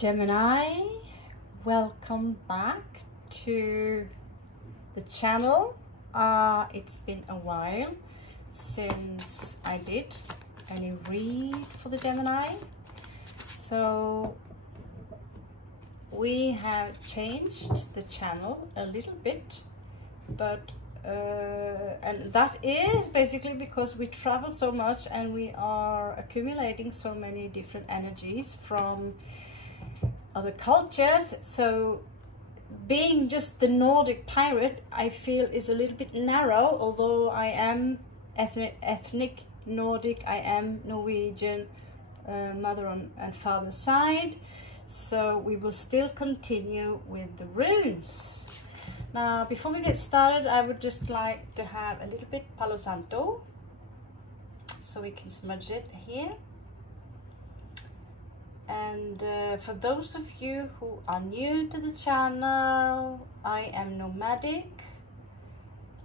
Gemini, welcome back to the channel. It's been a while since I did any read for the Gemini, so we have changed the channel a little bit, but and that is basically because we travel so much and we are accumulating so many different energies from other cultures. So being just the Nordic pirate, I feel, is a little bit narrow, although I am ethnic Nordic. I am Norwegian, mother and father side, so we will still continue with the runes. Now, before we get started, I would just like to have a little bit Palo Santo, so we can smudge it here. And for those of you who are new to the channel, I am nomadic.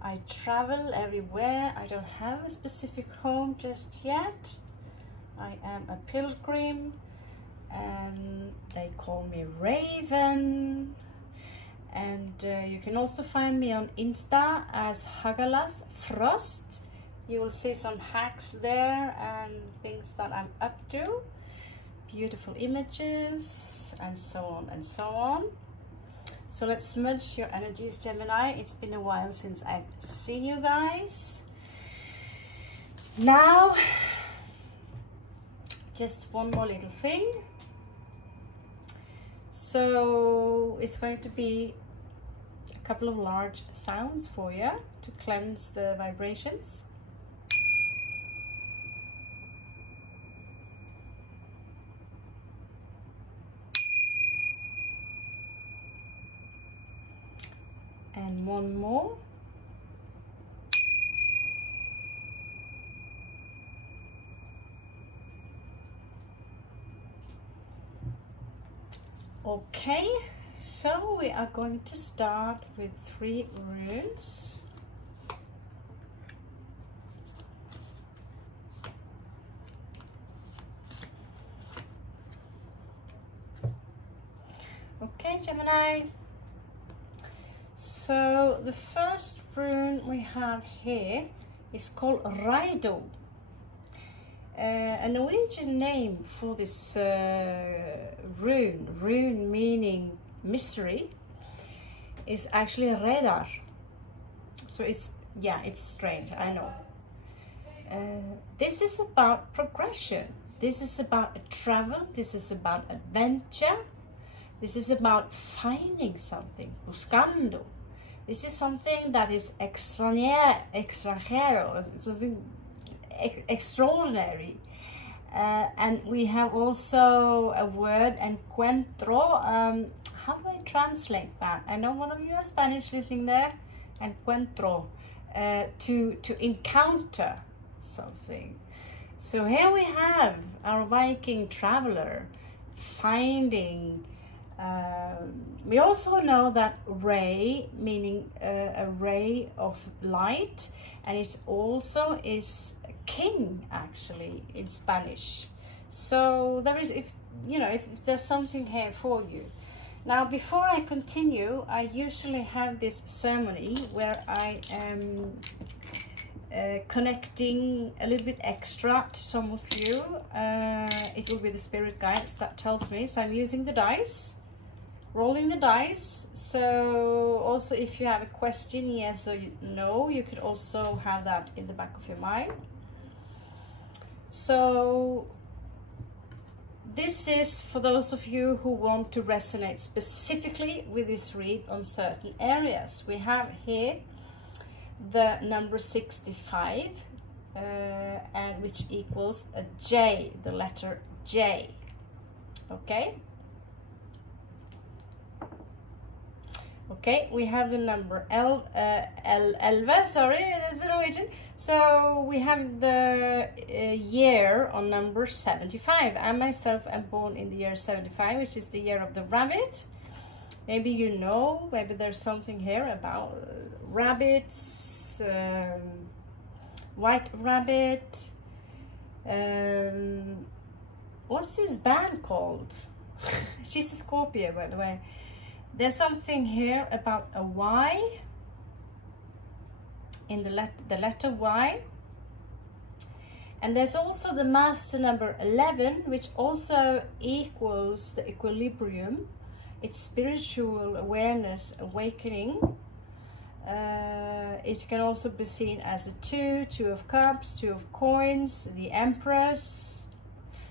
I travel everywhere. I don't have a specific home just yet. I am a pilgrim, and they call me Raven. And you can also find me on Insta as Hagalas Frost. You will see some hacks there and things that I'm up to. Beautiful images and so on and so on. So let's smudge your energies, Gemini. It's been a while since I've seen you guys. Now, just one more little thing. So it's going to be a couple of large sounds for you to cleanse the vibrations. And one more. Okay, so we are going to start with 3 runes. Okay, Gemini. So the first rune we have here is called Raido. A Norwegian name for this rune meaning mystery, is actually Redar. So it's strange, I know. This is about progression. This is about travel. This is about adventure. This is about finding something. Buscando. This is something that is extranjero, something extraordinary. And we have also a word, encuentro. How do I translate that? I know one of you are Spanish listening there. Encuentro, to encounter something. So here we have our Viking traveler finding. We also know that ray, meaning a ray of light, and it also is king actually in Spanish. So there is, if there's something here for you. Now, before I continue, I usually have this ceremony where I am connecting a little bit extra to some of you. It will be the spirit guides that tells me. So I'm using the dice, rolling the dice. So also, if you have a question, yes or no, you could also have that in the back of your mind. So this is for those of you who want to resonate specifically with this read on certain areas. We have here the number 65, and which equals a J, the letter J. Okay. Okay, we have the number Elve, sorry, that's the Norwegian. So we have the year on number 75. I myself am born in the year 75, which is the year of the rabbit. Maybe you know, maybe there's something here about rabbits, white rabbit. What's this band called? She's a Scorpio, by the way. There's something here about a Y in the letter Y. And there's also the master number 11, which also equals the equilibrium. It's spiritual awareness, awakening. It can also be seen as a 2, 2 of cups, 2 of coins, the Empress.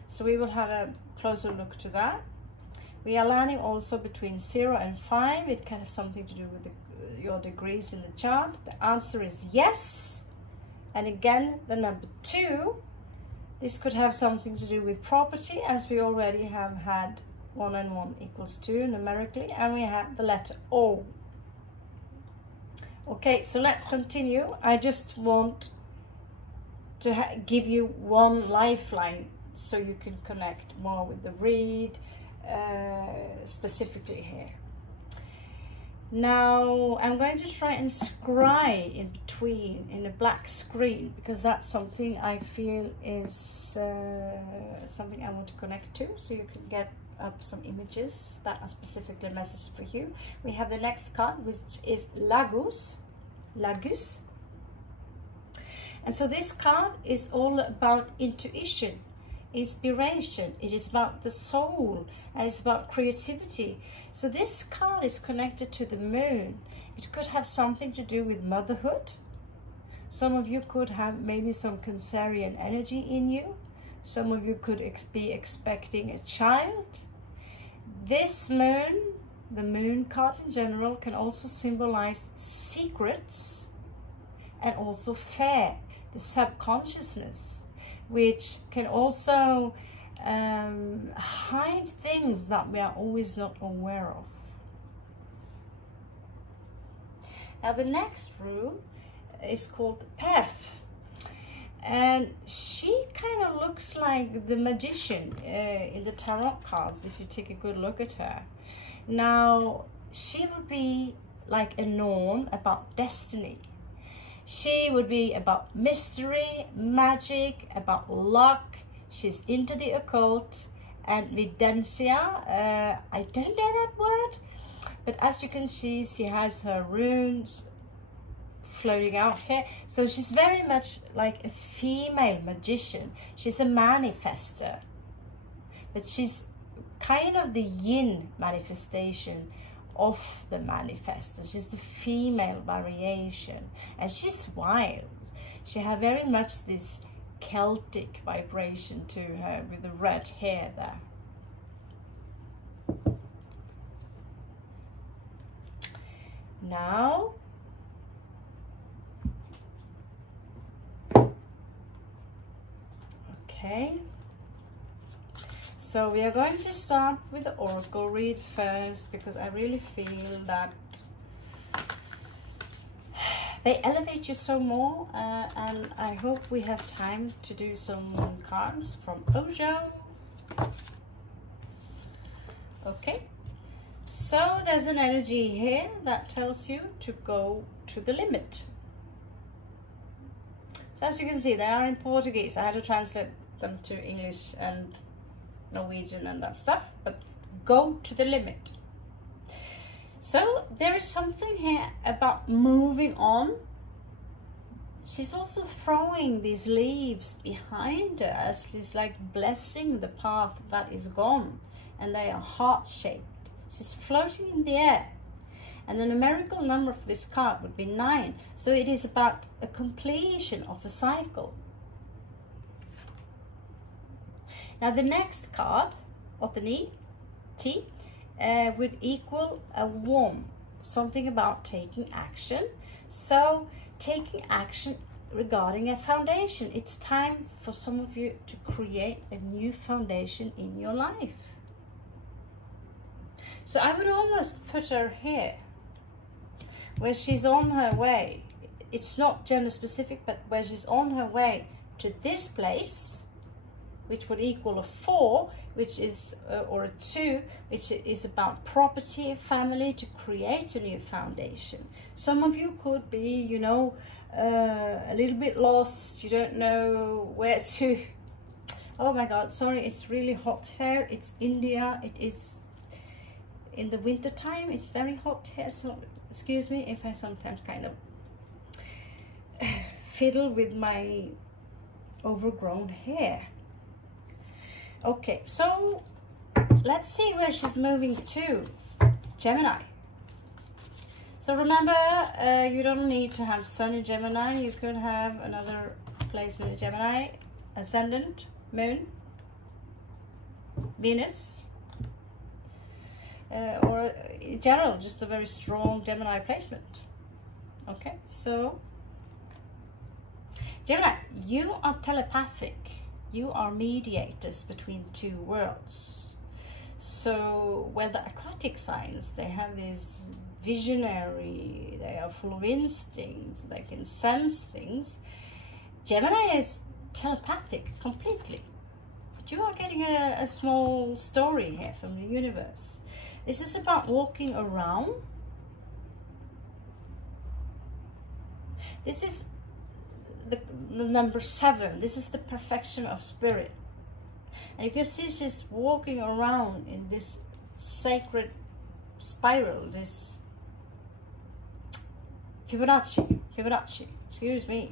So we will have a closer look to that. We are landing also between 0 and 5. It can have something to do with your degrees in the chart. The answer is yes. And again, the number 2. This could have something to do with property, as we already have had 1 and 1 equals 2 numerically. And we have the letter O. Okay, so let's continue. I just want to give you one lifeline so you can connect more with the read, specifically here. Now I'm going to try and scry in between in a black screen, because that's something I feel is something I want to connect to, so you can get up some images that are specifically messaged for you. We have the next card, which is Lagus. And so this card is all about intuition, inspiration. It is about the soul, and it's about creativity. So this card is connected to the moon. It could have something to do with motherhood. Some of you could have maybe some Cancerian energy in you. Some of you could be expecting a child. This moon, the moon card in general, can also symbolize secrets and also fear, the subconsciousness, which can also hide things that we are always not aware of. Now the next rune is called Perth, and she kind of looks like the magician in the tarot cards if you take a good look at her. Now she would be like a norn about destiny. She would be about mystery, magic, about luck. She's into the occult and videncia. I don't know that word, but as you can see, she has her runes floating out here. So she's very much like a female magician. She's a manifester, but she's kind of the yin manifestation of the manifester. She's the female variation, and she's wild. She has very much this Celtic vibration to her with the red hair there. Now okay, so we are going to start with the oracle read first, because I really feel that they elevate you so more, and I hope we have time to do some cards from Ojo. Okay, so there's an energy here that tells you to go to the limit. So as you can see, they are in Portuguese. I had to translate them to English and Norwegian and that stuff, but go to the limit. So there is something here about moving on. She's also throwing these leaves behind her as she's like blessing the path that is gone, and they are heart-shaped. She's floating in the air, and the numerical number for this card would be 9. So it is about a completion of a cycle. Now the next card of the T would equal a worm, something about taking action. So taking action regarding a foundation. It's time for some of you to create a new foundation in your life. So I would almost put her here, where she's on her way. It's not gender specific, but where she's on her way to this place, which would equal a 4, which is or a 2, which is about property, family, to create a new foundation. Some of you could be, you know, a little bit lost. You don't know where to Oh my God, sorry, it's really hot here. It's India. It is in the winter time. It's very hot here, so excuse me if I sometimes kind of fiddle with my overgrown hair. Okay, so let's see where she's moving to. Gemini. So remember, you don't need to have Sun in Gemini. You could have another placement in Gemini, Ascendant, Moon, Venus, or in general, just a very strong Gemini placement. Okay, so Gemini, you are telepathic. You are mediators between two worlds. So when the aquatic signs, they have this visionary, they are full of instincts, they can sense things. Gemini is telepathic completely. But you are getting a small story here from the universe. This is about walking around. This is the number 7. This is the perfection of spirit. And you can see she's walking around in this sacred spiral, this Fibonacci, excuse me.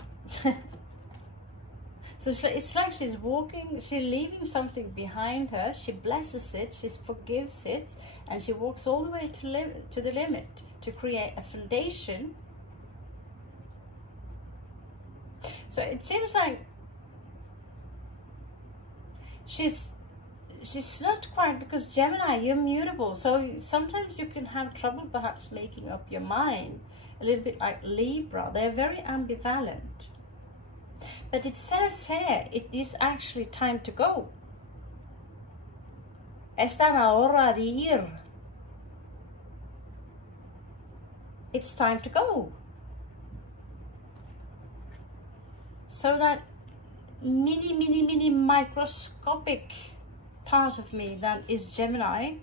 So it's like she's walking, she's leaving something behind her, she blesses it, she forgives it, and she walks all the way to the limit to create a foundation. So it seems like she's not quite, because Gemini, you're mutable, so sometimes you can have trouble perhaps making up your mind, a little bit like Libra. They're very ambivalent. But it says here, it is actually time to go. Está na hora de ir. It's time to go. So that mini microscopic part of me that is Gemini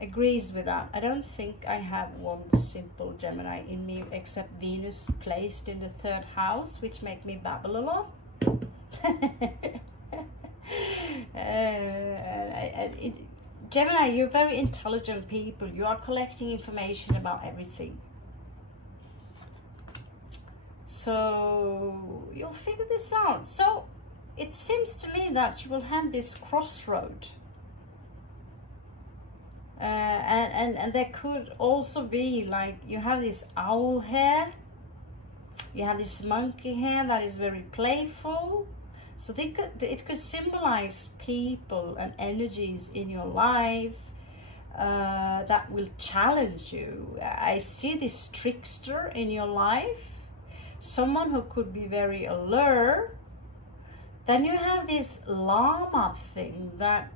agrees with that. I don't think I have one simple Gemini in me except Venus placed in the 3rd house, which make me babble a lot. Gemini, you're very intelligent people. You are collecting information about everything. So you'll figure this out. So it seems to me that you will have this crossroad. And there could also be, like, you have this owl hair, you have this monkey hair that is very playful. So it could symbolize people and energies in your life that will challenge you. I see this trickster in your life, someone who could be very alert. Then you have this llama thing that,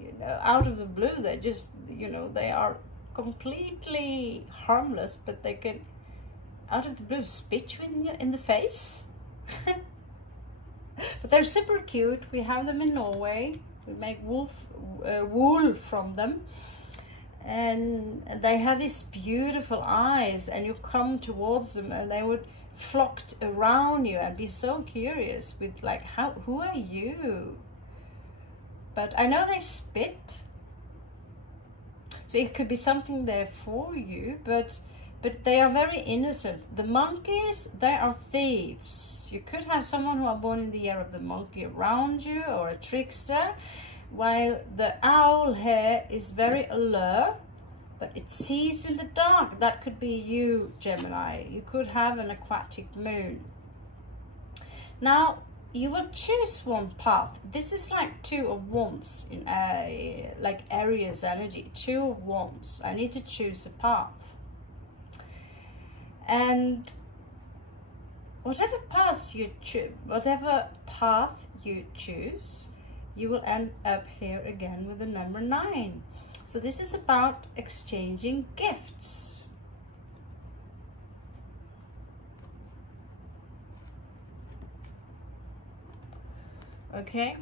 you know, out of the blue, they just, you know, they are completely harmless, but they can, out of the blue, spit you in the face. But they're super cute. We have them in Norway. We make wool from them. And they have these beautiful eyes, and you come towards them and they would flock around you and be so curious with, like, who are you? But I know they spit, so it could be something there for you, but they are very innocent. The monkeys, they are thieves. You could have someone who are born in the year of the monkey around you, or a trickster, while the owl hair is very alert, but it sees in the dark. That could be you, Gemini. You could have an aquatic moon. Now, you will choose one path. This is like 2 of wands in like Aries energy. 2 of wands. I need to choose a path. And whatever path you choose, you will end up here again with the number 9. So this is about exchanging gifts. Okay,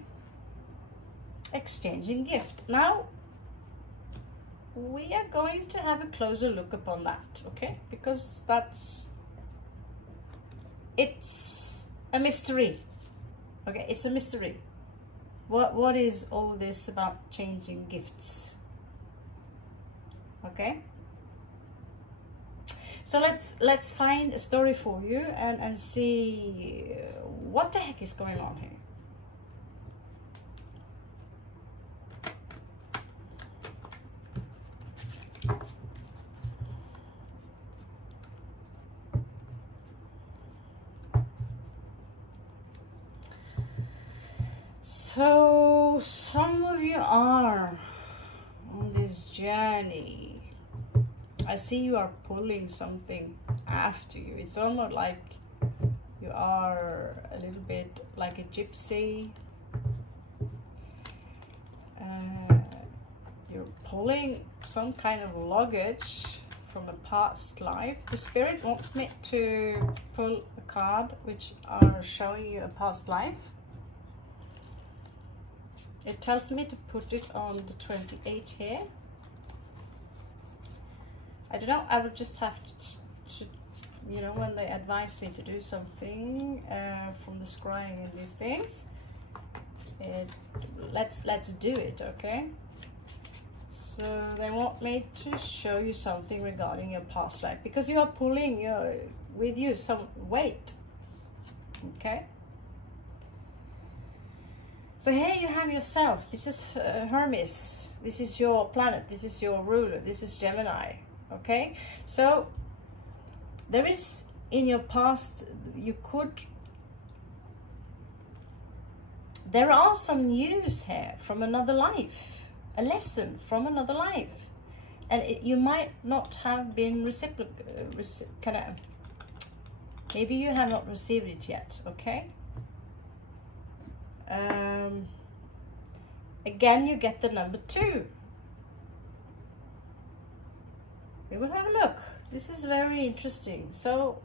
exchanging gift. Now we are going to have a closer look upon that, okay, because it's a mystery. Okay, it's a mystery. What is all this about changing gifts? Okay. So let's find a story for you and see what the heck is going on here. So some of you are on this journey. I see you are pulling something after you. It's almost like you are a little bit like a gypsy. You're pulling some kind of luggage from a past life. The spirit wants me to pull a card which are showing you a past life. It tells me to put it on the 28 here. I don't know, I would just have to you know, when they advise me to do something from the scrying and these things, let's do it, okay? So they want me to show you something regarding your past life, because you are pulling with you some weight, okay? So here you have yourself. This is Hermes. This is your planet. This is your ruler. This is Gemini. Okay, so there is in your past, there are some news here from another life, a lesson from another life, and you might not have been maybe you have not received it yet, okay? Again, you get the number 2. We will have a look. This is very interesting. So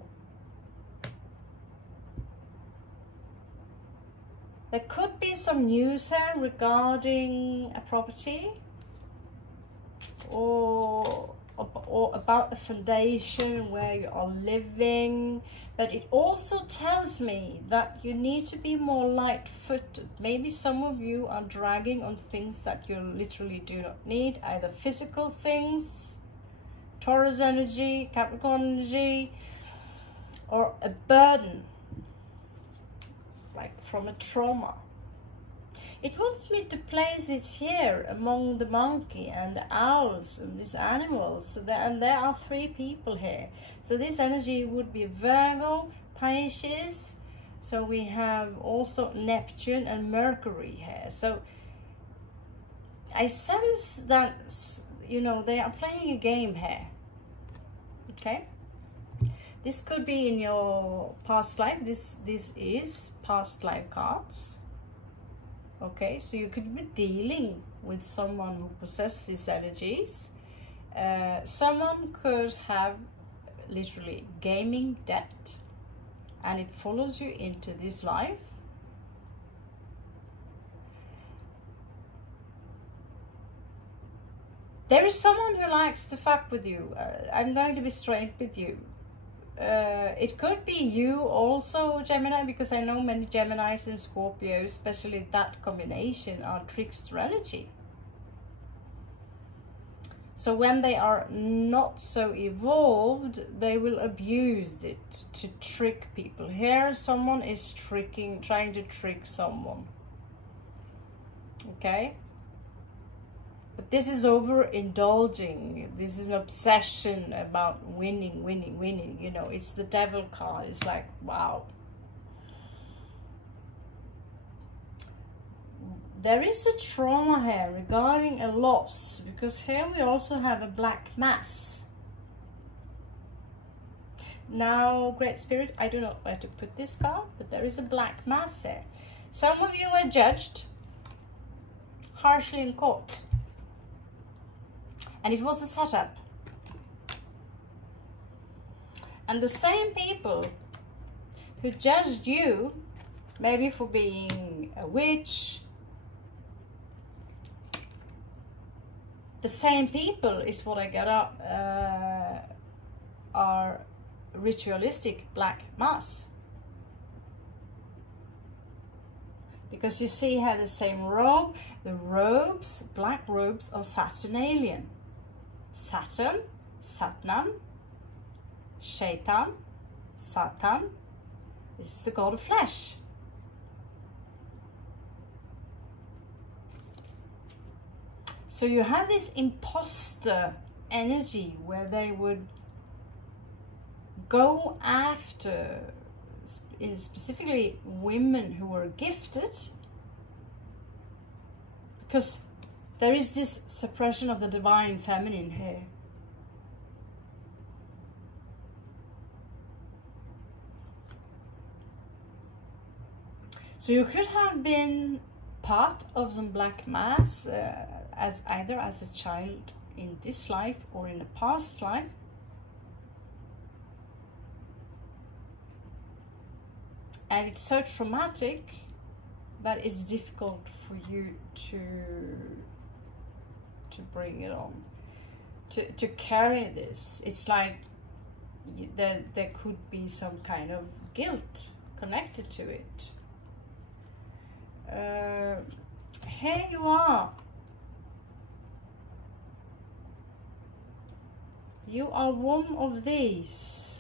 there could be some news here regarding a property or about a foundation where you are living, but it also tells me that you need to be more light-footed. Maybe some of you are dragging on things that you literally do not need, either physical things, Taurus energy, Capricorn energy, or a burden, like from a trauma. It wants me to place it here among the monkey and the owls and these animals. And there are 3 people here. So this energy would be Virgo, Pisces. So we have also Neptune and Mercury here. So I sense that, you know, they are playing a game here. Okay, this could be in your past life. This is past life cards. Okay, so you could be dealing with someone who possesses these energies. Someone could have literally gaming debt, and it follows you into this life. There is someone who likes to fuck with you. I'm going to be straight with you. It could be you also, Gemini, because I know many Geminis and Scorpio, especially that combination, are trickster energy. So when they are not so evolved, they will abuse it to trick people. Here someone is trying to trick someone. Okay? But this is overindulging. This is an obsession about winning, winning, winning. You know, it's the devil card. It's like, wow. There is a trauma here regarding a loss, because here we also have a black mass. Now, Great Spirit, I don't know where to put this card, but there is a black mass here. Some of you were judged harshly in court. And it was a setup. And the same people who judged you, maybe for being a witch, the same people is what I get up, are ritualistic black mass. Because you see here the same robe. The robes, black robes, are Saturnalian. Saturn, Satnam, Shaitan, Satan is the god of flesh. So you have this imposter energy where they would go after specifically women who were gifted, because there is this suppression of the divine feminine here. So you could have been part of some black mass as either as a child in this life or in a past life. And it's so traumatic that it's difficult for you to bring it on, to carry this. It's like there could be some kind of guilt connected to it. Here you are. You are one of these.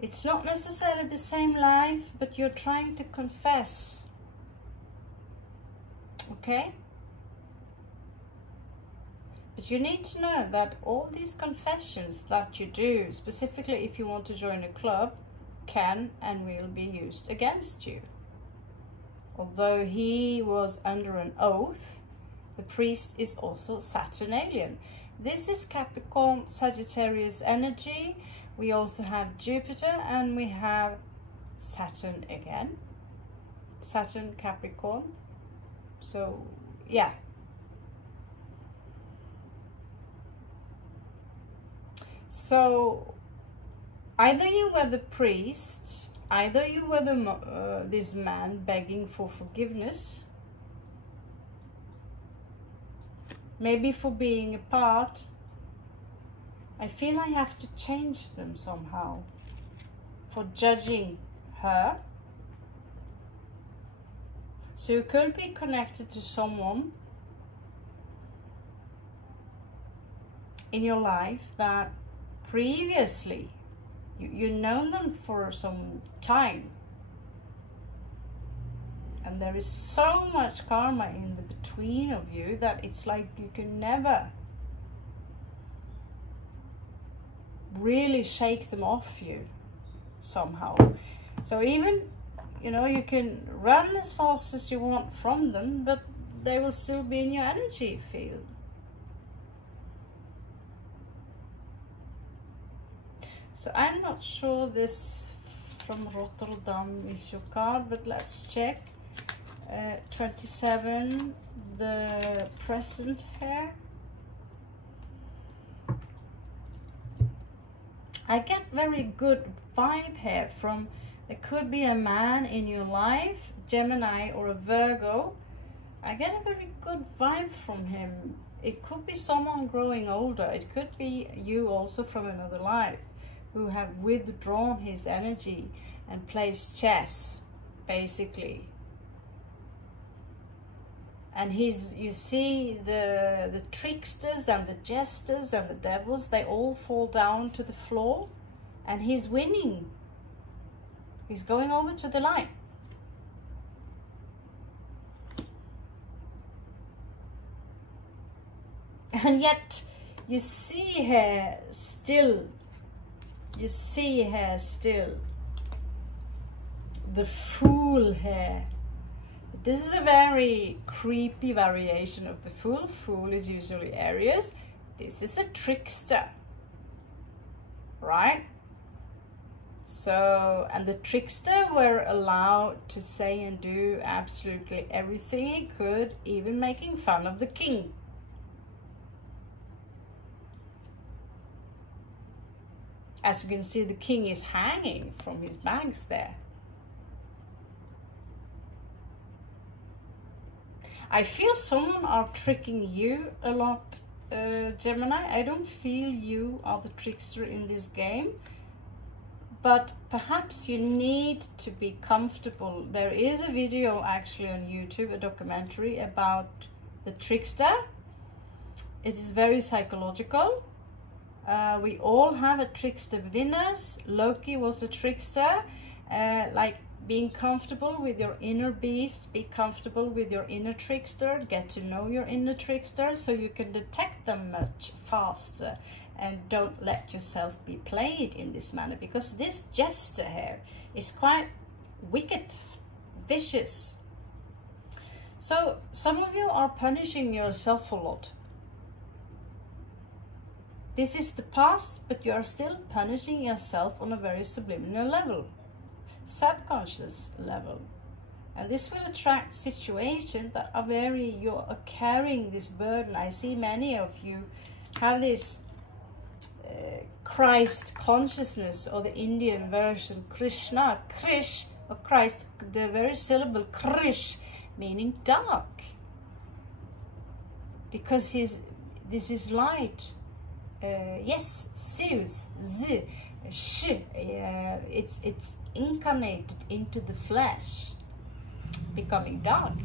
It's not necessarily the same life, but you're trying to confess. Okay? But you need to know that all these confessions that you do, specifically if you want to join a club, can and will be used against you. Although he was under an oath, the priest is also Saturnalian. This is Capricorn, Sagittarius energy. We also have Jupiter and we have Saturn again. Saturn, Capricorn. So, yeah. So, either you were the priest, either you were this man begging for forgiveness, maybe for being apart. I feel I have to change them somehow, for judging her. So you could be connected to someone in your life that previously you know them for some time, and there is so much karma in the between of you that it's like you can never really shake them off you somehow. So even, you know, you can run as fast as you want from them, but they will still be in your energy field. So I'm not sure this from Rotterdam is your card, but let's check. 27, the present here. I get very good vibe here from, there could be a man in your life, Gemini or a Virgo. I get a very good vibe from him. It could be someone growing older. It could be you also from another life, who have withdrawn his energy and plays chess, basically. And you see the tricksters and the jesters and the devils, they all fall down to the floor, and he's winning. He's going over to the light. And yet you see her still, the Fool here. This is a very creepy variation of the Fool. Fool is usually Aries. This is a trickster, right? So, and the trickster were allowed to say and do absolutely everything he could, even making fun of the king. As you can see, the king is hanging from his bags there. I feel someone are tricking you a lot, Gemini. I don't feel you are the trickster in this game, but perhaps you need to be comfortable. There is a video actually on YouTube, a documentary about the trickster. It is very psychological. We all have a trickster within us. Loki was a trickster. Like being comfortable with your inner beast, be comfortable with your inner trickster, get to know your inner trickster so you can detect them much faster, and don't let yourself be played in this manner, because this gesture here is quite wicked, vicious. So some of you are punishing yourself a lot. This is the past, but you are still punishing yourself on a very subliminal level, subconscious level. And this will attract situations that are you are carrying this burden. I see many of you have this Christ consciousness, or the Indian version Krishna, Krish, or Christ, the very syllable Krish, meaning dark, because this is light. Yes, Zeus, Z, Sh, it's incarnated into the flesh, becoming dark.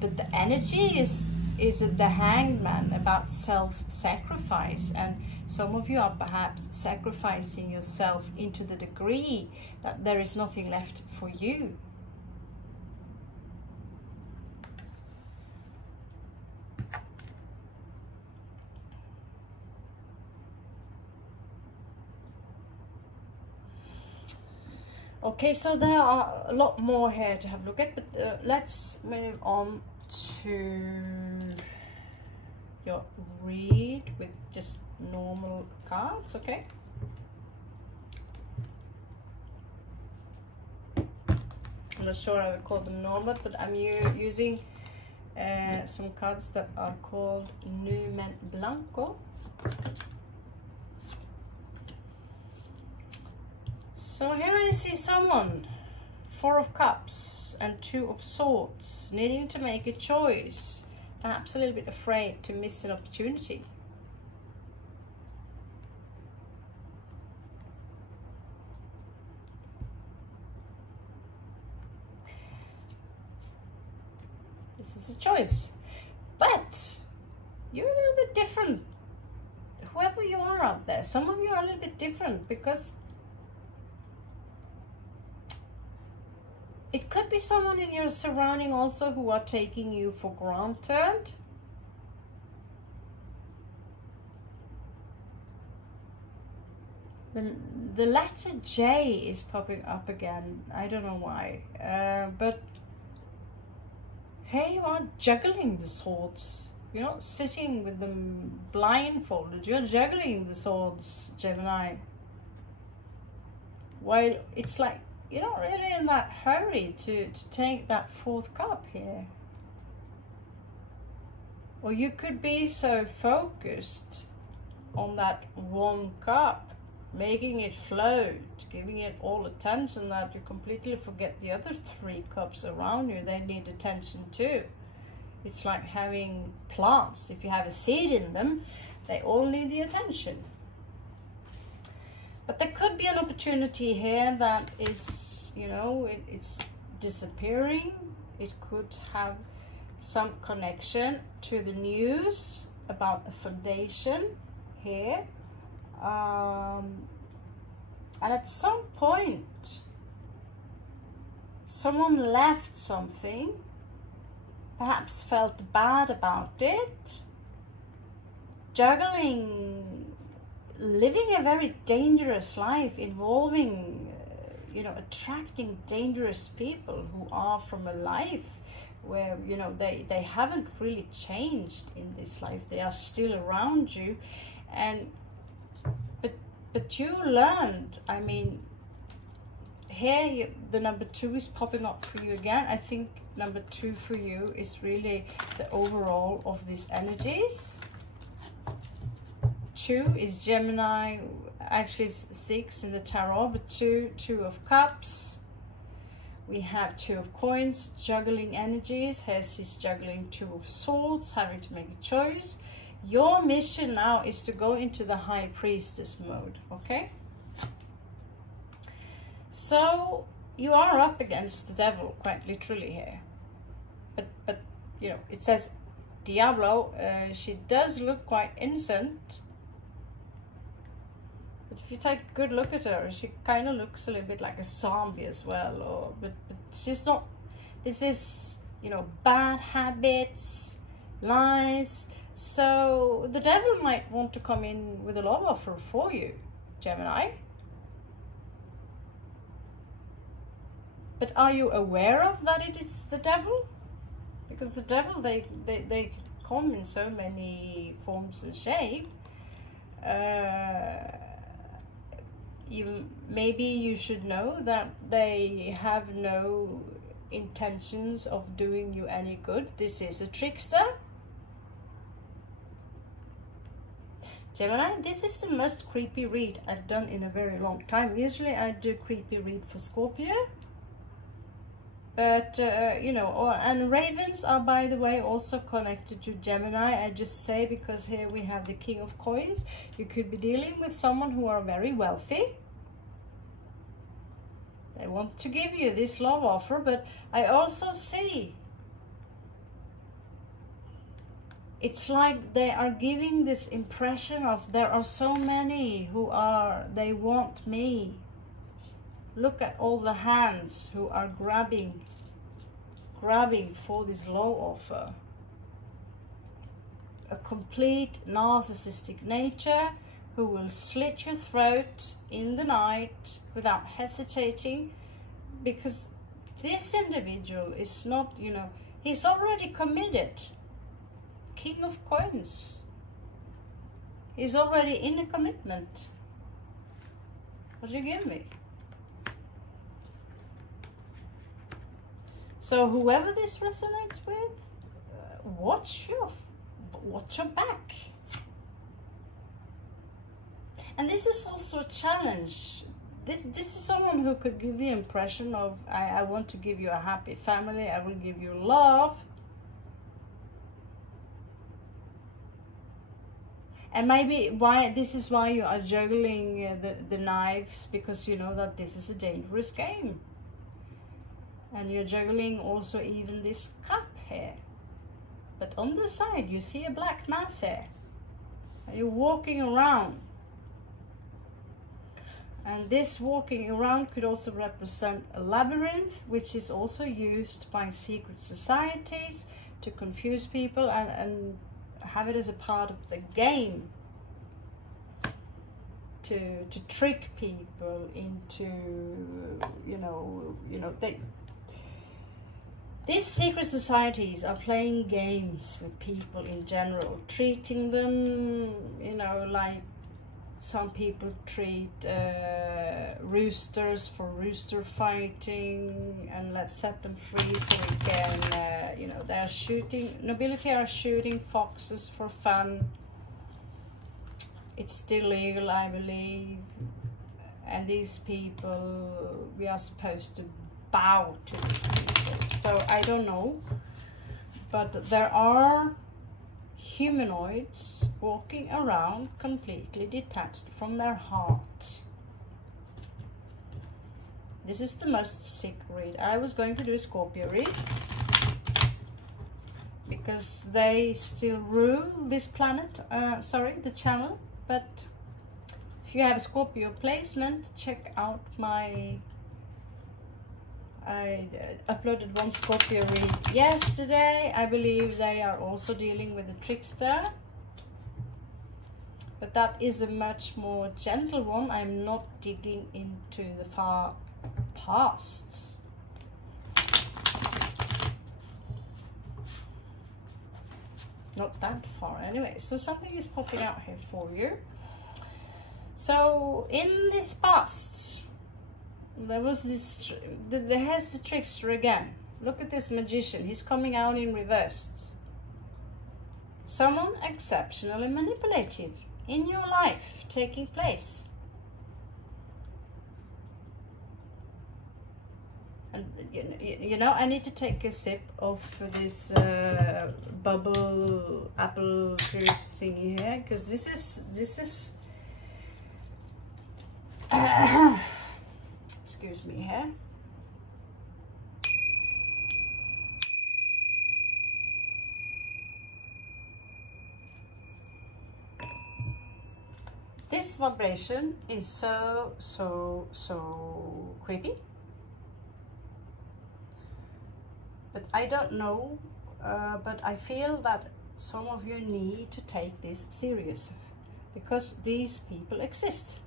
But the energy is the hangman, about self-sacrifice, and some of you are perhaps sacrificing yourself into the degree that there is nothing left for you. Okay, so there are a lot more here to have a look at, but let's move on to your read with just normal cards, okay? I'm not sure I would call them normal, but I'm using some cards that are called Numen Blanco. So here I see someone, 4 of Cups and 2 of Swords, needing to make a choice, perhaps a little bit afraid to miss an opportunity. This is a choice, but you're a little bit different. Whoever you are out there, some of you are a little bit different, because it could be someone in your surrounding also who are taking you for granted. The letter J is popping up again. I don't know why. But here you are juggling the swords. You're not sitting with them blindfolded. You're juggling the swords, Gemini. While it's like you're not really in that hurry to take that 4th cup here. Or you could be so focused on that 1 cup, making it float, giving it all attention, that you completely forget the other 3 cups around you. They need attention too. It's like having plants. If you have a seed in them, they all need the attention. But there could be an opportunity here that is, you know, it's disappearing. It could have some connection to the news about a foundation here. And at some point, someone left something, perhaps felt bad about it, juggling, living a very dangerous life, involving, you know, attracting dangerous people who are from a life where, you know, they haven't really changed in this life. They are still around you, and but you learned. I mean, here the number 2 is popping up for you again. I think number 2 for you is really the overall of these energies. 2 is Gemini, actually it's 6 in the tarot, but 2 of Cups. We have 2 of Coins, juggling energies. Here she's juggling 2 of Swords, having to make a choice. Your mission now is to go into the High Priestess mode, okay? So you are up against the devil, quite literally here. But you know, it says Diablo. She does look quite innocent. But if you take a good look at her, she kind of looks a little bit like a zombie as well. But she's not. This is, you know, bad habits, lies. So the devil might want to come in with a love offer for you, Gemini. But are you aware of that it is the devil? Because the devil, they come in so many forms and shape. Maybe you should know that they have no intentions of doing you any good. This is a trickster. Gemini, this is the most creepy read I've done in a very long time. Usually I do creepy read for Scorpio. But, you know, and ravens are, by the way, also connected to Gemini. I just say because here we have the King of Coins. You could be dealing with someone who are very wealthy. They want to give you this love offer, but I also see it's like they are giving this impression of there are so many who are, they want me. Look at all the hands who are grabbing for this love offer. A complete narcissistic nature who will slit your throat in the night without hesitating, because this individual is not, you know, he's already committed. King of Coins. He's already in a commitment. What do you give me? So whoever this resonates with, watch your back. And this is also a challenge. This is someone who could give the impression of, I want to give you a happy family, I will give you love. And maybe this is why you are juggling the knives, because you know that this is a dangerous game. And you're juggling also even this cup here. But on the side you see a black mass here. And you're walking around. And this walking around could also represent a labyrinth, which is also used by secret societies to confuse people and have it as a part of the game. To trick people into, these secret societies are playing games with people in general, treating them, you know, like some people treat roosters for rooster fighting, and let's set them free so we can, you know, they're shooting, nobility are shooting foxes for fun. It's still legal, I believe. And these people, we are supposed to bow to these people. So I don't know, but there are humanoids walking around completely detached from their heart. This is the most sick read. I was going to do a Scorpio read because they still rule this planet, the channel. But if you have a Scorpio placement, check out I uploaded one Scorpio read yesterday. I believe they are also dealing with a trickster, but that is a much more gentle one. I'm not digging into the far past. Not that far anyway. So something is popping out here for you. So in this past, there was this, there's the trickster again. Look at this magician, he's coming out in reverse. Someone exceptionally manipulative in your life taking place. And you know, I need to take a sip of this bubble apple juice thingy here, because this is excuse me here. This vibration is so creepy. But I don't know, but I feel that some of you need to take this serious, because these people exist.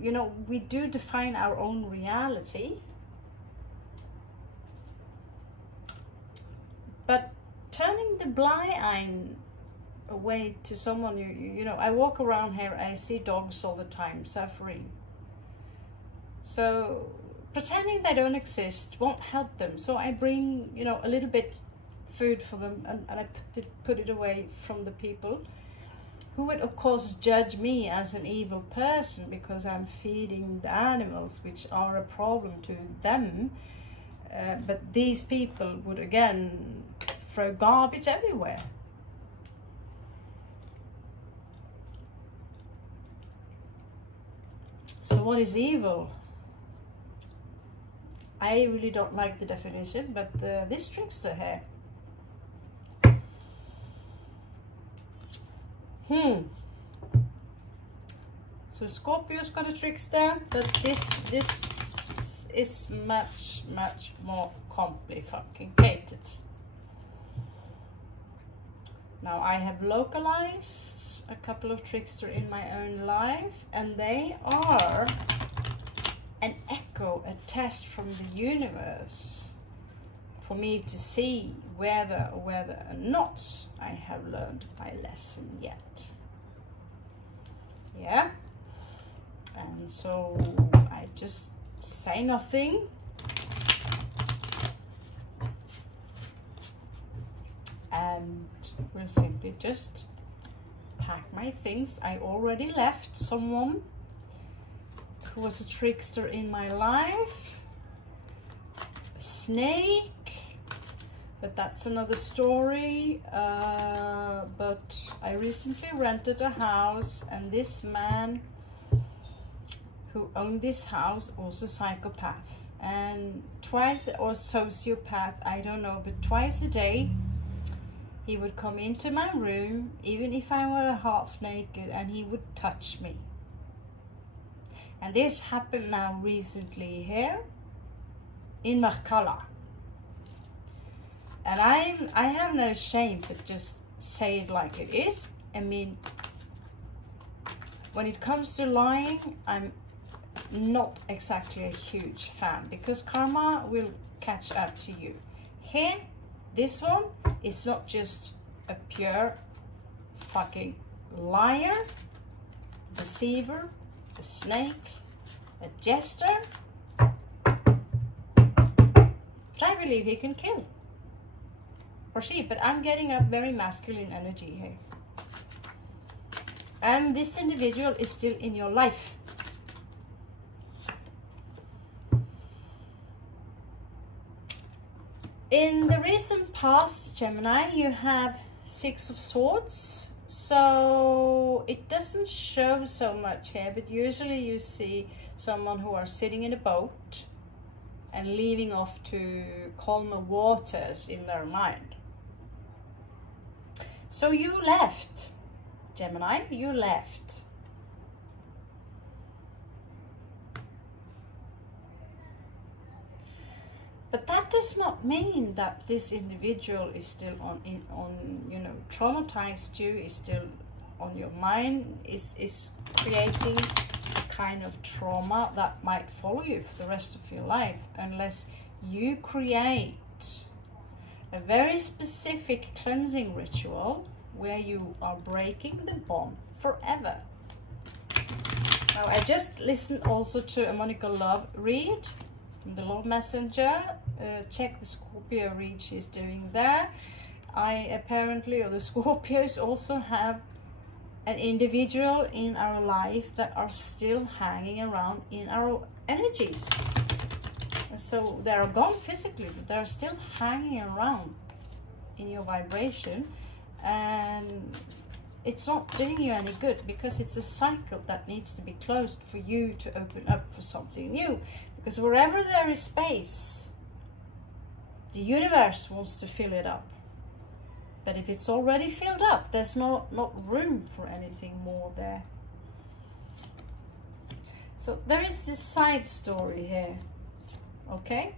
You know, we do define our own reality, but turning the blind eye away to someone, you know, I walk around here, I see dogs all the time suffering. So pretending they don't exist won't help them. So I bring, you know, a little bit food for them, and I put it away from the people who would of course judge me as an evil person because I'm feeding the animals, which are a problem to them. But these people would again throw garbage everywhere. So what is evil? I really don't like the definition, but this trickster here. So Scorpio's got a trickster, but this is much more complicated. Now I have localized a couple of trickster in my own life, and they are an echo, a test from the universe for me to see whether or not I have learned my lesson yet. Yeah, and so I just say nothing, and will simply just pack my things. I already left someone who was a trickster in my life, a snake, but that's another story. But I recently rented a house, and this man who owned this house was a psychopath, and twice, or sociopath, I don't know, but twice a day he would come into my room, even if I were half naked, and he would touch me. And this happened now recently here in Markala. And I have no shame, but just say it like it is. I mean, when it comes to lying, I'm not exactly a huge fan, because karma will catch up to you. Here, this one is not just a pure fucking liar, deceiver, a snake, a jester, but I believe he can kill. Or she, but I'm getting a very masculine energy here. And this individual is still in your life. In the recent past, Gemini, you have 6 of Swords. So it doesn't show so much here, but usually you see someone who are sitting in a boat and leaving off to calmer waters in their mind. So you left, Gemini, you left. But that does not mean that this individual is still on you know, traumatized you, is still on your mind, is creating a kind of trauma that might follow you for the rest of your life, unless you create a very specific cleansing ritual where you are breaking the bond forever. Now, I just listened also to a Monica Love read from the Love Messenger. Check the Scorpio read she's doing there. I apparently, or the Scorpios, also have an individual in our life that are still hanging around in our energies. So they're gone physically, but they're still hanging around in your vibration. And it's not doing you any good, because it's a cycle that needs to be closed for you to open up for something new. Because wherever there is space, the universe wants to fill it up. But if it's already filled up, there's not room for anything more there. So there is this side story here, okay?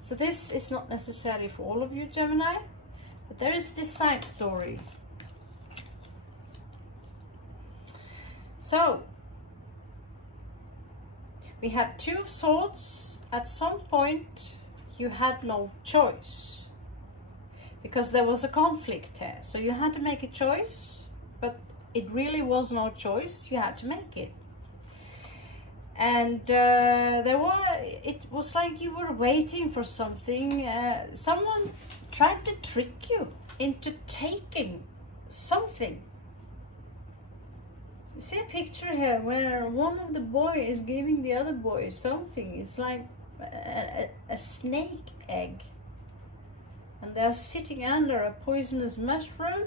So this is not necessarily for all of you, Gemini, but there is this side story. So, we had Two of Swords. At some point, you had no choice, because there was a conflict here. So you had to make a choice, but it really was no choice. You had to make it. And it was like you were waiting for something. Someone tried to trick you into taking something. You see a picture here where one of the boys is giving the other boy something. It's like a snake egg. And they're sitting under a poisonous mushroom,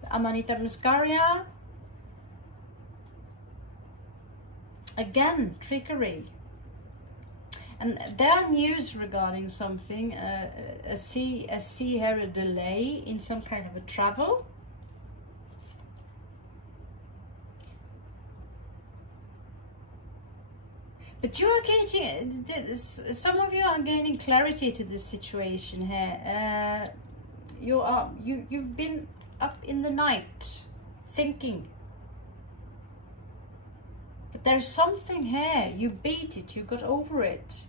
the Amanita muscaria. Again, trickery. And there are news regarding something, a delay in some kind of a travel. But you are getting, some of you are gaining clarity to this situation here. You've been up in the night thinking. But there's something here. You beat it. You got over it.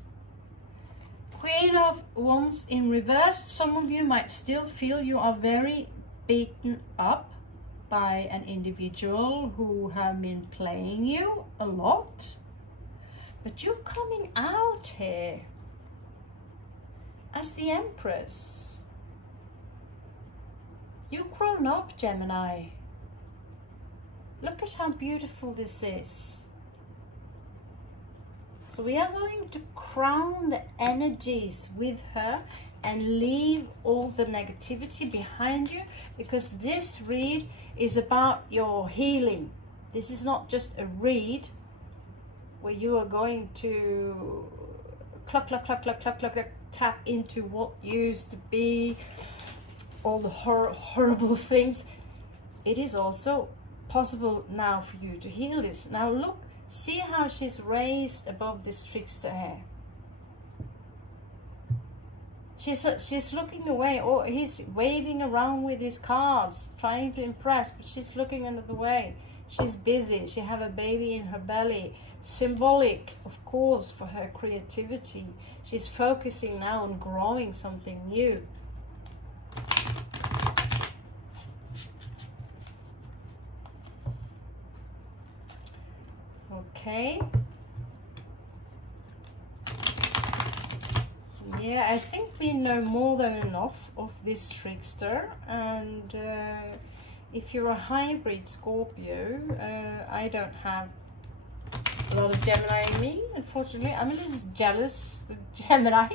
Queen of Wands in reverse. Some of you might still feel you are very beaten up by an individual who have been playing you a lot. But you're coming out here as the Empress. You've grown up, Gemini. Look at how beautiful this is. So we are going to crown the energies with her and leave all the negativity behind you, because this read is about your healing. This is not just a read where you are going to cluck, cluck, cluck, cluck, cluck, cluck, cluck, tap into what used to be, all the horrible things. It is also possible now for you to heal this. Now look, see how she's raised above this trickster hair. She's looking away, or he's waving around with his cards, trying to impress, but she's looking another way. She's busy. She have a baby in her belly. Symbolic, of course, for her creativity. She's focusing now on growing something new. Okay. Yeah, I think we know more than enough of this trickster. And if you're a hybrid Scorpio, I don't have a lot of Gemini in me, unfortunately. I'm a little jealous with Gemini.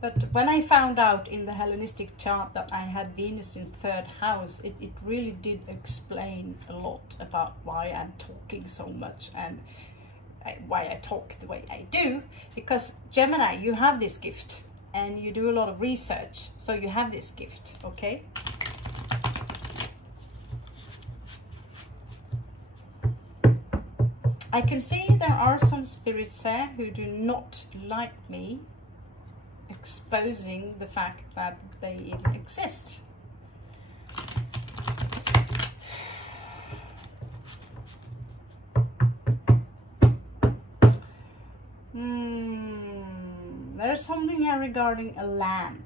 But when I found out in the Hellenistic chart that I had Venus in 3rd house, it really did explain a lot about why I'm talking so much and why I talk the way I do. Because Gemini, you have this gift and you do a lot of research, so you have this gift, okay? I can see there are some spirits there who do not like me exposing the fact that they even exist. There's something here regarding a lamp.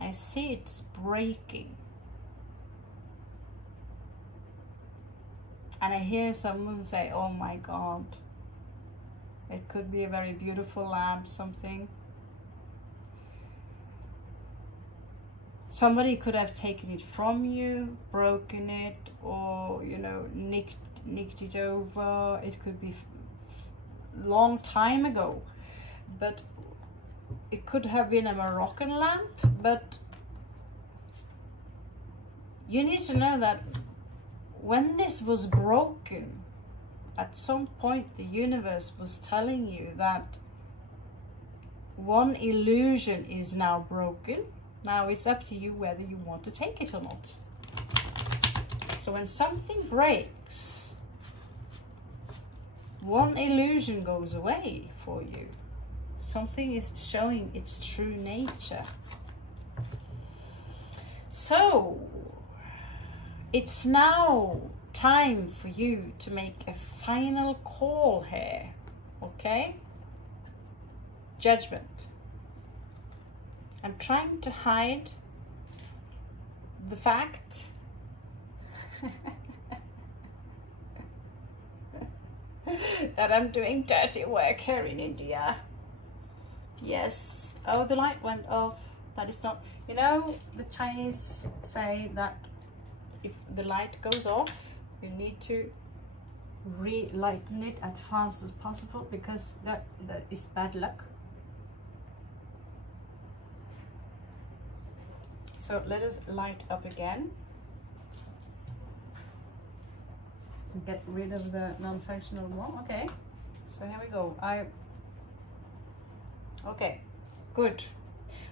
I see it's breaking. And I hear someone say, oh my God. It could be a very beautiful lamp, something. Somebody could have taken it from you, broken it, or, you know, nicked it over. It could be long time ago. But it could have been a Moroccan lamp, but you need to know that when this was broken, at some point the universe was telling you that one illusion is now broken. Now it's up to you whether you want to take it or not. So when something breaks, one illusion goes away for you. Something is showing its true nature. So it's now time for you to make a final call here, okay? Judgment. I'm trying to hide the fact that I'm doing dirty work here in India. Yes. Oh, the light went off. That is not, you know, the Chinese say that if the light goes off, you need to relighten it as fast as possible, because that is bad luck. So let us light up again. Get rid of the non-functional one. Okay, so here we go. Okay, good.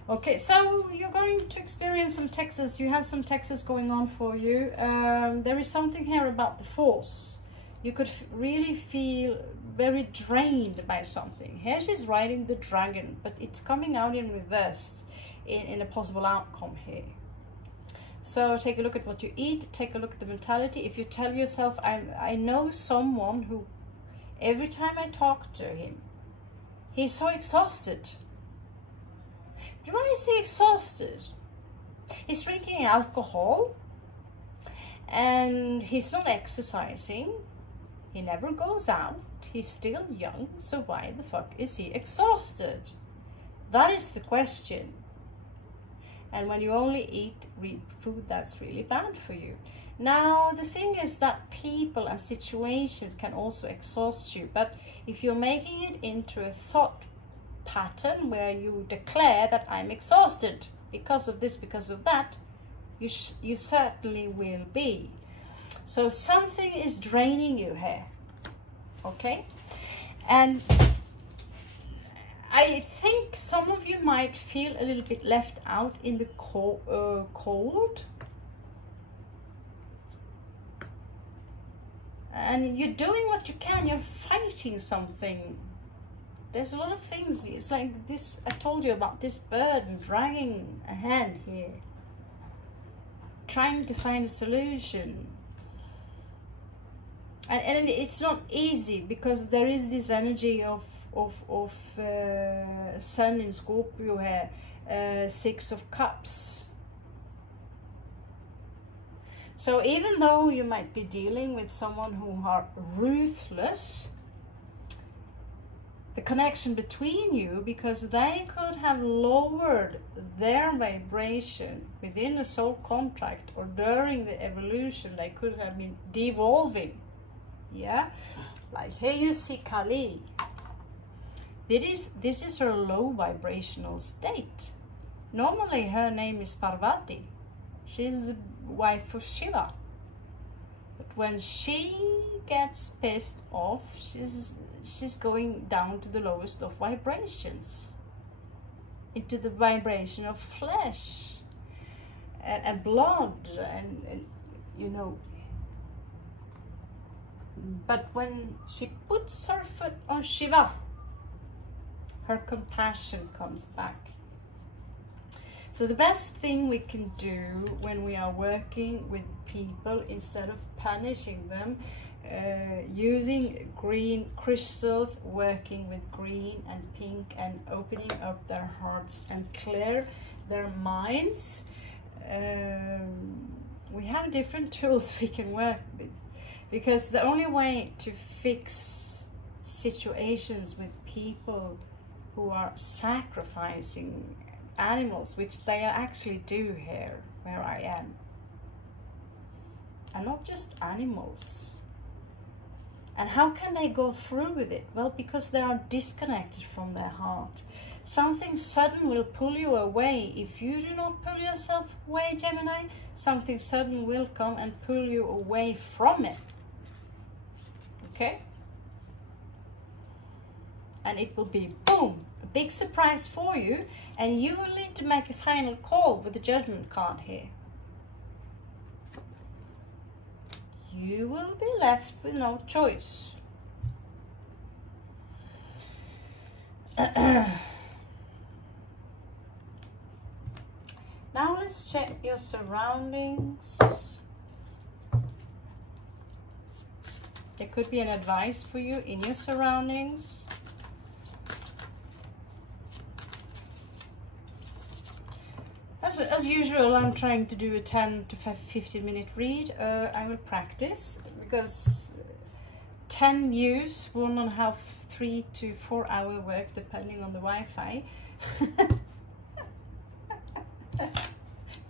Okay, so you're going to experience some Texas. You have some Texas going on for you. There is something here about the force. You could really feel very drained by something. Here she's riding the dragon, but it's coming out in reverse in a possible outcome here. So take a look at what you eat, take a look at the mentality. If you tell yourself, I know someone who, every time I talk to him, he's so exhausted. Why is he exhausted? He's drinking alcohol and he's not exercising. He never goes out. He's still young. So why the fuck is he exhausted? That is the question. And when you only eat food that's really bad for you. Now, the thing is that people and situations can also exhaust you. But if you're making it into a thought pattern where you declare that I'm exhausted because of this, because of that, you certainly will be. So something is draining you here. Okay? And I think some of you might feel a little bit left out in the cold. And you're doing what you can. You're fighting something. There's a lot of things. It's like this. I told you about this bird dragging a hand here, trying to find a solution. And it's not easy, because there is this energy of Sun in Scorpio here, 6 of Cups. So even though you might be dealing with someone who are ruthless, the connection between you, because they could have lowered their vibration within a soul contract, or during the evolution they could have been devolving. Yeah, like here you see Kali. This is her low vibrational state. Normally her name is Parvati. She's the wife of Shiva. But when she gets pissed off, she's going down to the lowest of vibrations, into the vibration of flesh and blood and you know. But when she puts her foot on Shiva, her compassion comes back. So the best thing we can do when we are working with people, instead of punishing them, using green crystals, working with green and pink and opening up their hearts and clear their minds, we have different tools we can work with. Because the only way to fix situations with people who are sacrificing animals, which they actually do here where I am, and not just animals. And how can they go through with it? Well, because they are disconnected from their heart. Something sudden will pull you away. If you do not pull yourself away, Gemini, something sudden will come and pull you away from it. Okay? And it will be, boom, a big surprise for you. And you will need to make a final call with the Judgment card here. You will be left with no choice. Now let's check your surroundings. There could be an advice for you in your surroundings. As usual, I'm trying to do a 10 to 15 minute read. I will practice because 10 views, 1.5, 3 to 4 hour work depending on the Wi-Fi.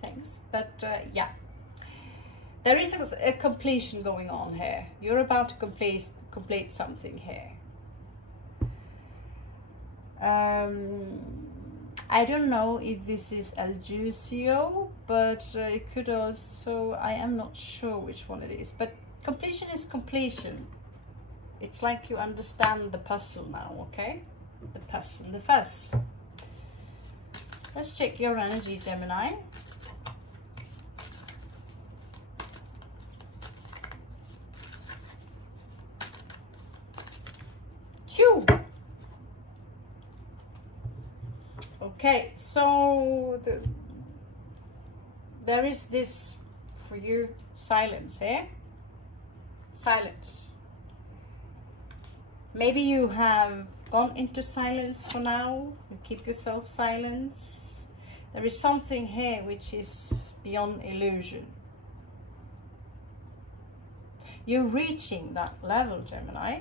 Thanks, but yeah, there is a completion going on here. You're about to complete something here. I don't know if this is El Juicio, but it could also, I am not sure which one it is, but completion is completion. It's like you understand the puzzle now, okay? The puzzle, the fuzz. Let's check your energy, Gemini. Chew. Okay, so there is this for you, silence here. Silence. Maybe you have gone into silence for now. You keep yourself silence. There is something here which is beyond illusion. You're reaching that level, Gemini.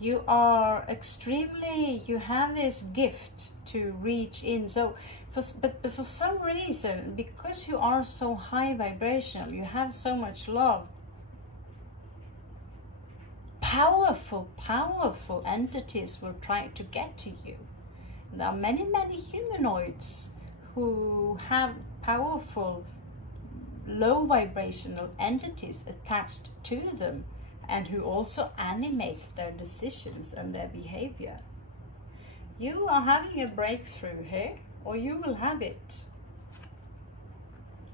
You are extremely, you have this gift to reach in. So, but for some reason, because you are so high vibrational, you have so much love, powerful entities will try to get to you. There are many humanoids who have powerful, low vibrational entities attached to them, and who also animate their decisions and their behavior. You are having a breakthrough here, or you will have it.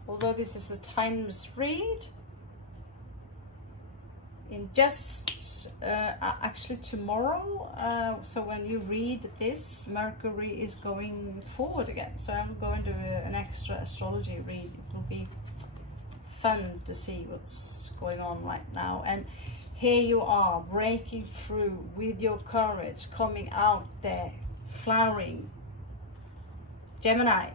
Although this is a timeless read, in just actually tomorrow, so when you read this, Mercury is going forward again. So I'm going to do an extra astrology read. It will be fun to see what's going on right now. And here you are, breaking through with your courage, coming out there, flowering. Gemini,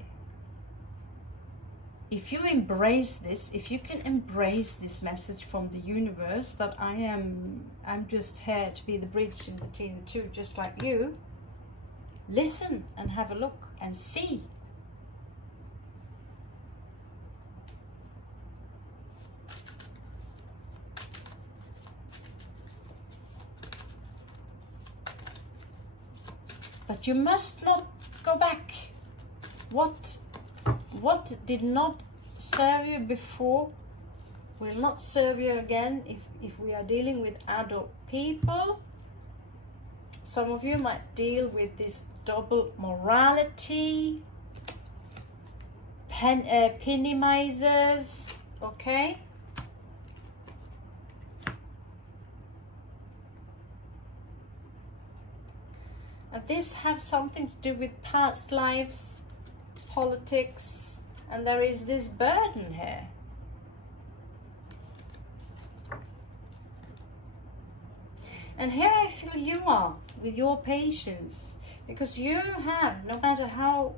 if you embrace this, if you can embrace this message from the universe that I'm just here to be the bridge in between the two, just like you, listen and have a look and see. But you must not go back. What did not serve you before will not serve you again if we are dealing with adult people. Some of you might deal with this double morality, penny misers, okay? And this has something to do with past lives, politics, and there is this burden here. And here I feel you are with your patience, because you have, no matter how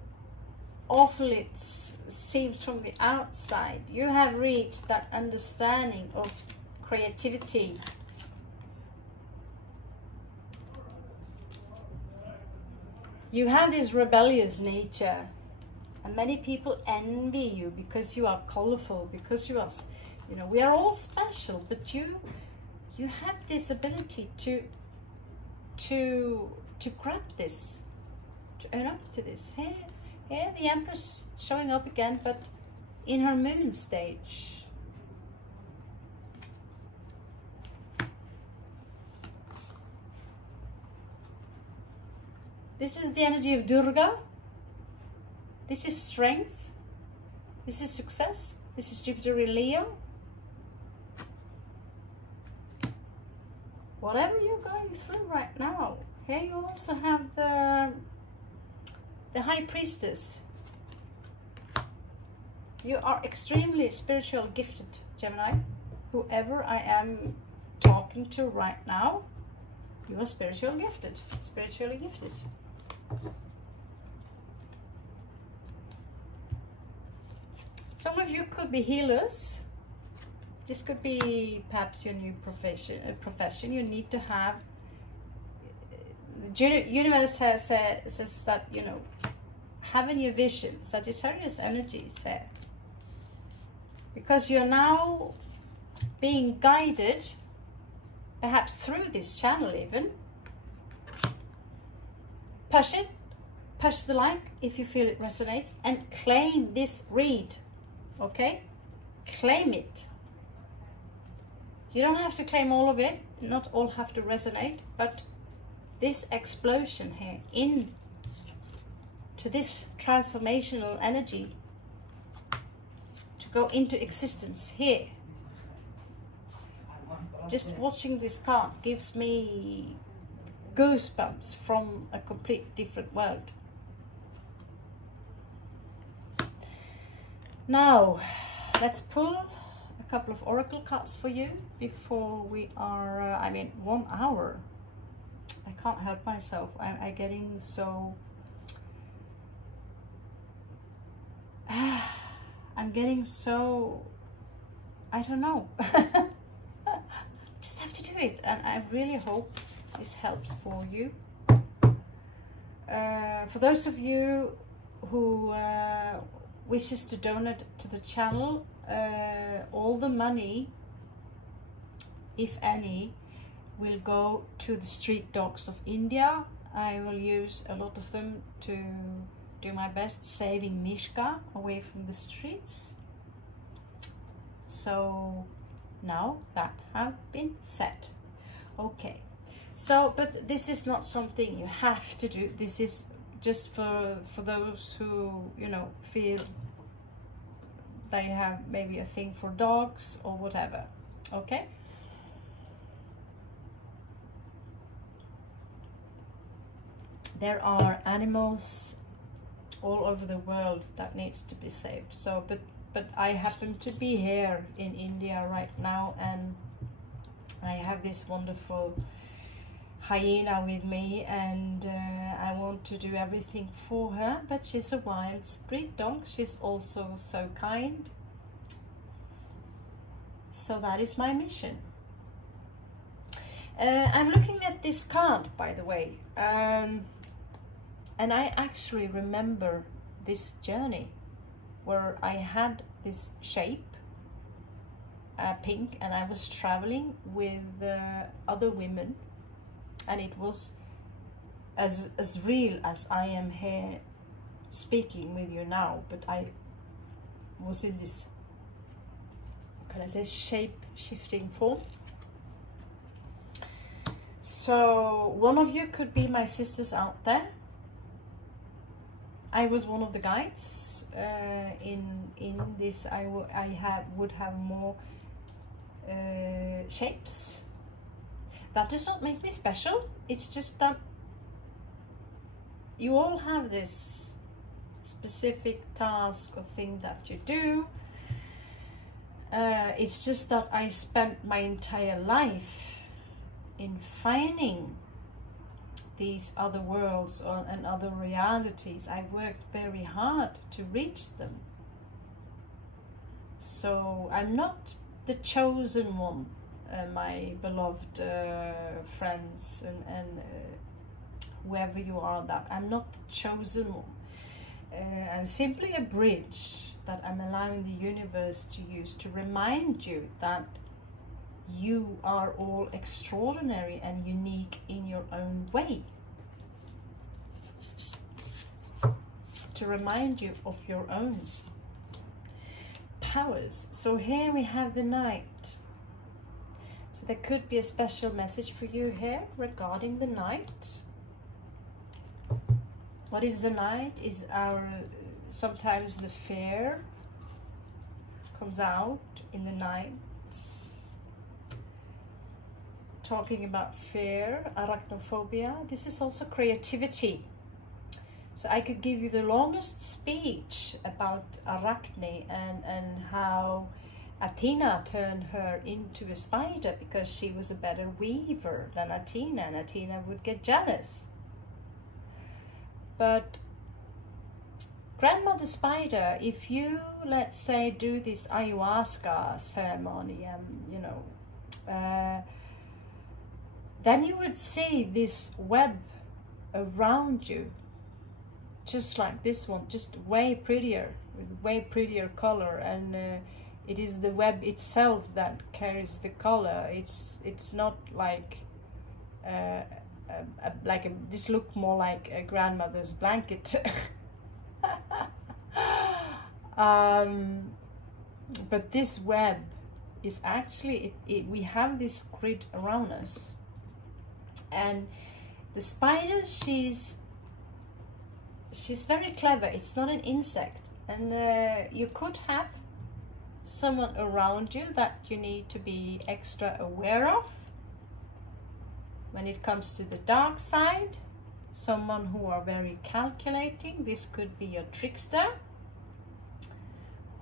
awful it seems from the outside, you have reached that understanding of creativity. You have this rebellious nature, and many people envy you because you are colorful, because you are, you know, we are all special, but you you have this ability to grab this, to own up to this. Here the Empress showing up again, but in her moon stage. This is the energy of Durga. This is strength. This is success. This is Jupiter in Leo. Whatever you're going through right now, here you also have the High Priestess. You are extremely spiritual gifted, Gemini. Whoever I am talking to right now, you are spiritually gifted. Spiritually gifted. Some of you could be healers. This could be perhaps your new profession. You need to have. The universe says that, you know, having your vision, Sagittarius energy is here. Because you're now being guided, perhaps through this channel even. Push it, push the like if you feel it resonates, and claim this read, okay? Claim it. You don't have to claim all of it, not all have to resonate, but this explosion here into this transformational energy to go into existence here. Just watching this card gives me goosebumps from a complete different world. Now, let's pull a couple of oracle cards for you before we are, I mean, 1 hour. I can't help myself. I'm getting so... I'm getting so... I don't know. Just have to do it. And I really hope this helps for you. For those of you who wishes to donate to the channel, all the money, if any, will go to the street dogs of India. I will use a lot of them to do my best saving Mishka away from the streets. So now that have been said. Okay, so but this is not something you have to do. This is just for those who, you know, feel they have maybe a thing for dogs or whatever. Okay. There are animals all over the world that needs to be saved. So, but I happen to be here in India right now, and I have this wonderful hyena with me, and I want to do everything for her, but she's a wild street dog. She's also so kind. So that is my mission. I'm looking at this card, by the way, and I actually remember this journey where I had this shape, pink, and I was traveling with other women, and it was as real as I am here speaking with you now, but I was in this, can I say, shape-shifting form. So one of you could be my sisters out there. I was one of the guides in this. I would have more shapes. That does not make me special. It's just that you all have this specific task or thing that you do. It's just that I spent my entire life in finding these other worlds and other realities. I worked very hard to reach them. So I'm not the chosen one, my beloved friends and whoever you are, that I'm not the chosen one. I'm simply a bridge that I'm allowing the universe to use to remind you that you are all extraordinary and unique in your own way. To remind you of your own powers. So here we have the Knight. So there could be a special message for you here regarding the Knight. What is the Knight? Is our, sometimes the fear comes out in the night. Talking about fear, arachnophobia. This is also creativity. So I could give you the longest speech about Arachne and how Athena turned her into a spider because she was a better weaver than Athena, and Athena would get jealous. But Grandmother Spider, if you, let's say, do this ayahuasca ceremony, you know, then you would see this web around you, just like this one, just way prettier, with way prettier color, and it is the web itself that carries the color. It's not like this look more like a grandmother's blanket. But this web is actually, we have this grid around us, and the spider, she's very clever. It's not an insect, and you could have someone around you that you need to be extra aware of when it comes to the dark side. Someone who are very calculating. This could be a trickster.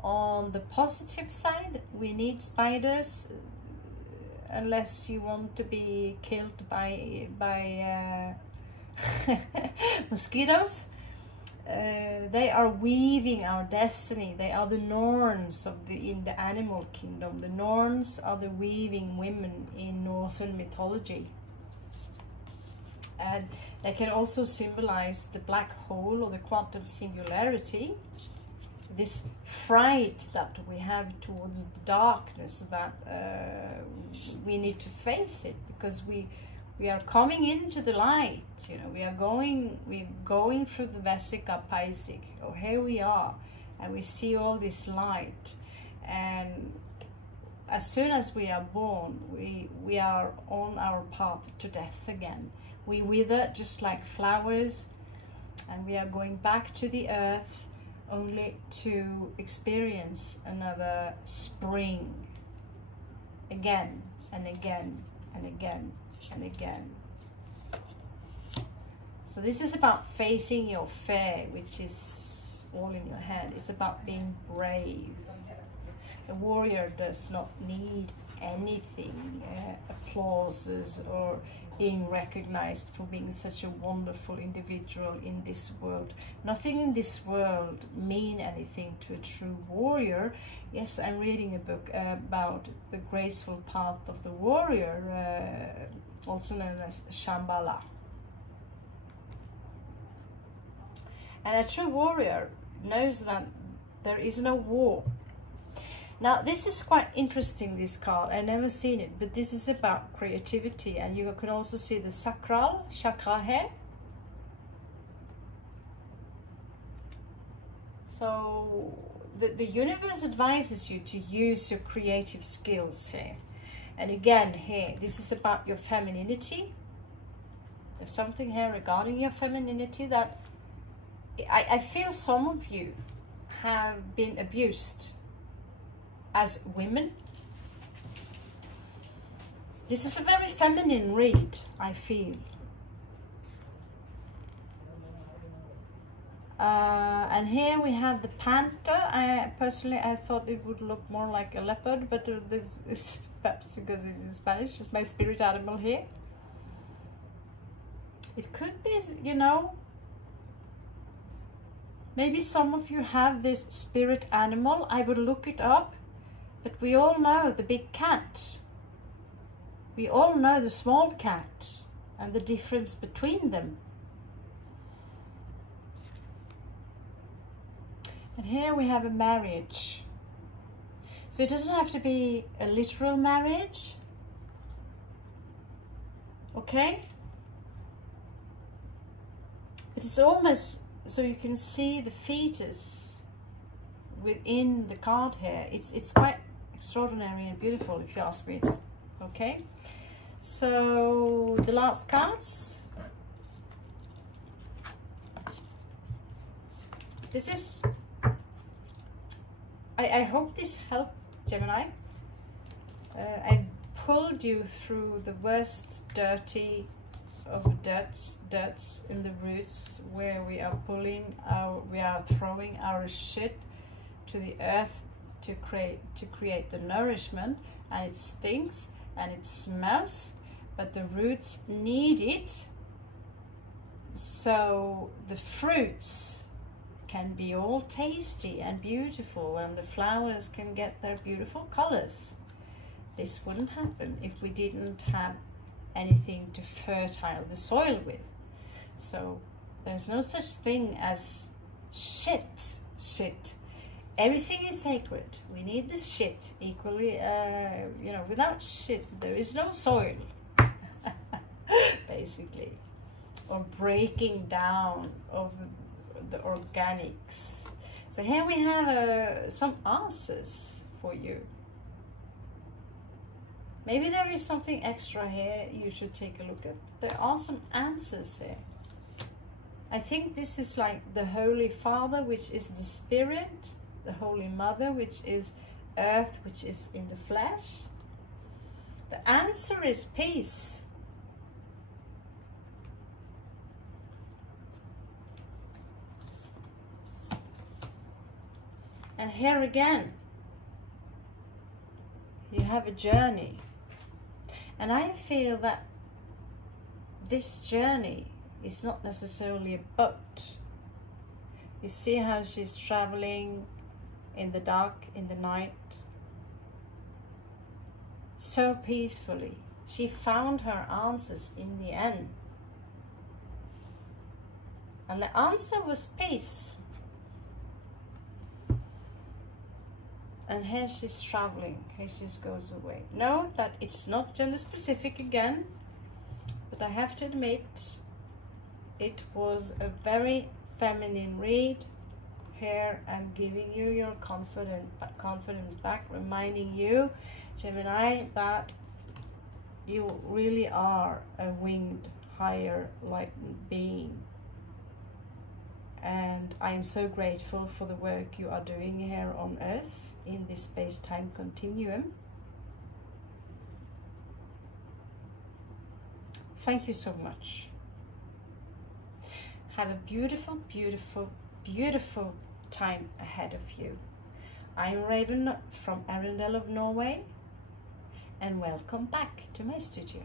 On the positive side, we need spiders, unless you want to be killed by mosquitoes. They are weaving our destiny. They are the Norns in the animal kingdom. The Norns are the weaving women in Northern mythology. And they can also symbolize the black hole or the quantum singularity. This fright that we have towards the darkness, that we need to face it, because we are coming into the light. You know, we're going through the Vesica Pisces. Oh, here we are, and we see all this light. And as soon as we are born, we are on our path to death again. We wither just like flowers, and we are going back to the earth, only to experience another spring again and again and again and again. So this is about facing your fear, which is all in your head. It's about being brave. A warrior does not need anything, applauses or being recognized for being such a wonderful individual in this world. Nothing in this world mean anything to a true warrior. Yes, I'm reading a book about the graceful path of the warrior, also known as Shambhala. And a true warrior knows that there is no war. Now, this is quite interesting, this card. I've never seen it, but this is about creativity, and you can also see the sacral chakra here. So the universe advises you to use your creative skills here. And again, here, this is about your femininity. There's something here regarding your femininity that I feel some of you have been abused as women. This is a very feminine read, I feel. And here we have the panther. Personally, I thought it would look more like a leopard, but this is perhaps because it's in Spanish. It's my spirit animal here. It could be, you know, maybe some of you have this spirit animal. I would look it up. But we all know the big cat. We all know the small cat and the difference between them. And here we have a marriage. So it doesn't have to be a literal marriage. Okay, it's almost so you can see the fetus within the card here. It's quite extraordinary and beautiful, if you ask me. Okay, so the last cards. This is, I hope this helped, Gemini. I pulled you through the worst dirty of dirts in the roots, where we are throwing our shit to the earth to create the nourishment, and it stinks and it smells, but the roots need it so the fruits can be all tasty and beautiful, and the flowers can get their beautiful colors. This wouldn't happen if we didn't have anything to fertile the soil with. So there's no such thing as shit. Everything is sacred. We need this shit equally. You know, without shit there is no soil. Basically, or breaking down of the organics. So here we have some answers for you. Maybe there is something extra here you should take a look at. There are some answers here. I think this is like the Holy Father, which is the spirit, the Holy Mother, which is earth, which is in the flesh. The answer is peace. And here again, you have a journey. And I feel that this journey is not necessarily a boat. You see how she's traveling in the dark, in the night, so peacefully. She found her answers in the end. And the answer was peace. And here she's traveling, here she goes away. Note that it's not gender specific again, but I have to admit, it was a very feminine read. Here I'm giving you your confidence back, reminding you, Gemini, that you really are a winged, higher light being. And I am so grateful for the work you are doing here on Earth in this space-time continuum. Thank you so much. Have a beautiful, beautiful, beautiful time ahead of you. I'm Raven from Arendelle of Norway, and welcome back to my studio.